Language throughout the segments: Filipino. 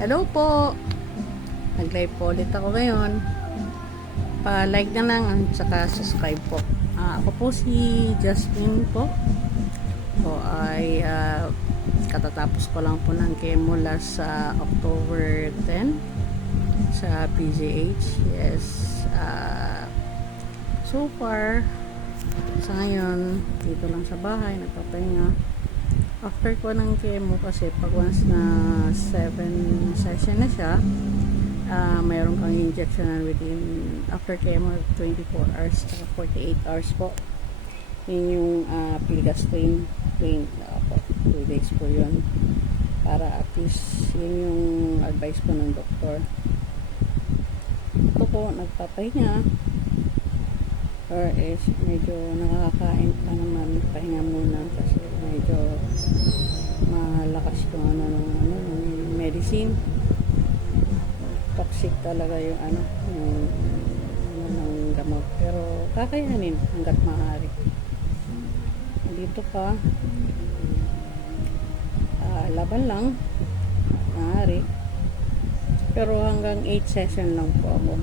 Hello po! Nag-live po ulit ako ngayon. Pa-like na lang at saka subscribe po. Ako po si Jasmine po. Po ay katatapos ko lang po ng chemo last sa October 10 sa PGH. Yes. So far, sa ngayon, dito lang sa bahay, nagpapahinga. After ko ng chemo kasi pag once na 7 session na siya, mayroon kang injection within after chemo 24 hours at 48 hours po. Yun yung Pilgastrin train po. 2 days po yun. Para at least yun yung advice po ng doktor. Ito po, nagpapahinga. Or is medyo nakakain pa naman, pahinga muna kasi medyo malakas yung ng medicine. Toxic talaga yung ng gamot, pero kakayanin hanggat maaari. Dito pa laban lang maaari, pero hanggang 8 session lang po ako.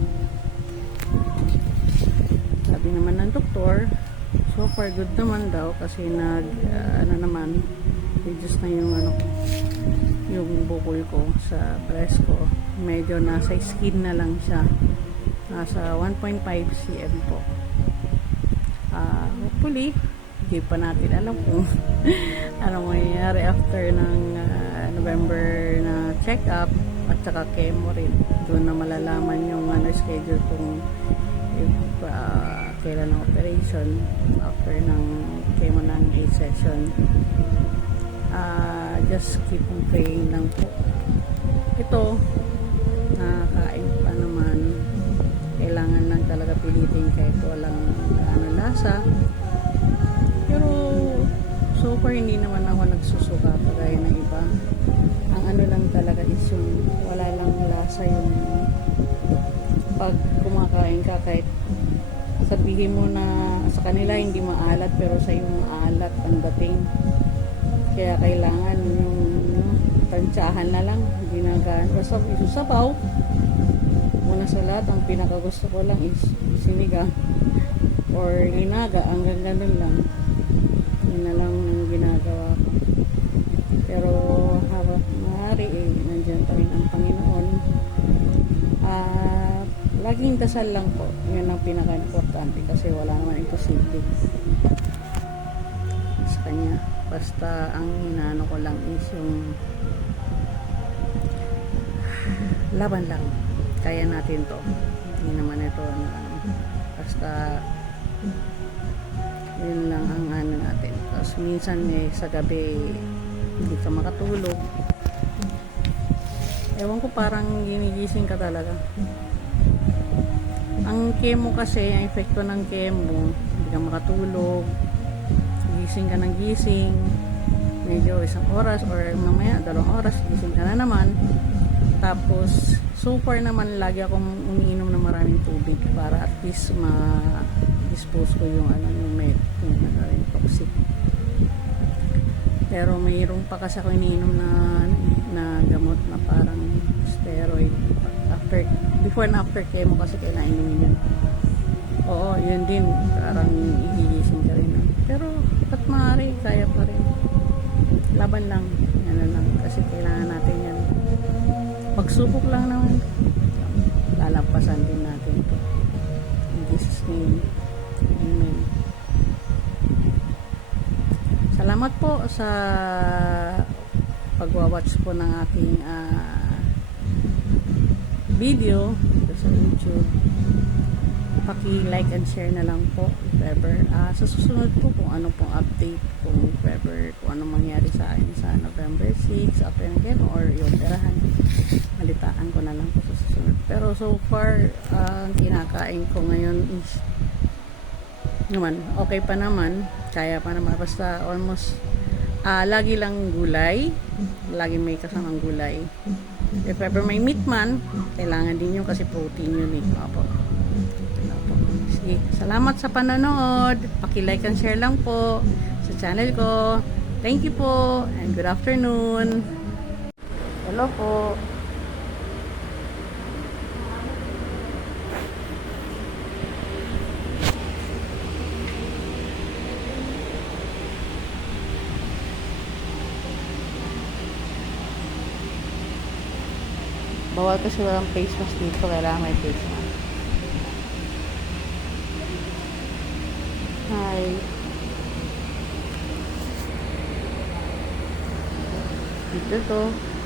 Sabi naman ng doktor, so far good naman daw kasi naman reduce na yung yung bukol ko sa breast ko. Medyo nasa skin na lang siya. Nasa 1.5 cm po. Hopefully, hindi pa natin alam kung ano mangyayari after ng November na check-up at saka chemo rin. Doon na malalaman yung schedule kung kailan ng operation after ng chemo ng 8 session. Just keep on praying lang po. Ito, nakakain pa naman. Kailangan lang talaga pilitin kahit walang lasa. Pero so far hindi naman ako nagsusuka kagaya ng iba. Ang lang talaga is yung wala lang lasa yung pag kumakain ka, kahit sabihin mo na sa kanila hindi maalat pero sa yung maalat ang dating. Kaya kailangan yung tansyahan na lang, hindi na basta isusabaw. Una sa lahat, ang pinakagusto ko lang is sinigang or linaga, hanggang ganun lang. Yun na lang ang ginagawa ko. Pero habang maaari nandiyan pa rin ang Panginoon. Laging dasal lang po, yun ang pinaka-importante kasi wala naman imposible sa kanya. Basta ang inaano ko lang is yung laban lang, kaya natin to, hindi naman ito basta yun lang ang natin. Tapos minsan sa gabi hindi ka makatulog, ewan ko, parang ginigising ka talaga. Ang chemo kasi, ang epekto ng chemo, hindi ka makatulog, gising ka ng gising, medyo 1 oras or mamaya 2 oras gising ka na naman. Tapos so far naman lagi akong umiinom ng maraming tubig para at least ma-dispose ko yung yung toxic. Pero mayroon pa kasi ako iniinom na gamot na parang steroid before and after chemo kasi kailangan inumin yun. Oo, yun din, parang igigising ka rin. Pero at maaari, kaya pa rin. Laban lang, lang, kasi kailangan natin yan. Pagsubok lang naman, lalampasan din natin ito. In Jesus' name, amen. Salamat po sa pagwawatch po ng aking video dito sa YouTube. Paki-like and share na lang po if ever. Sa susunod po kung ano pong update, kung if ever, kung ano mangyari sa akin sa November 6 after ng chemo or yung tirahan, malitaan ko na lang po sa susunod. Pero so far, ang kinakain ko ngayon is naman, okay pa naman, kaya pa naman, basta almost lagi lang gulay, lagi may kasamang gulay. If ever may meat man, kailangan din yun kasi protein yun Opo. Sige, salamat sa panonood. Paki-like and share lang po sa channel ko. Thank you po and good afternoon. Hello po. Bawal kasi walang face mask dito. Kailangan may face mask. Hi. Dito to.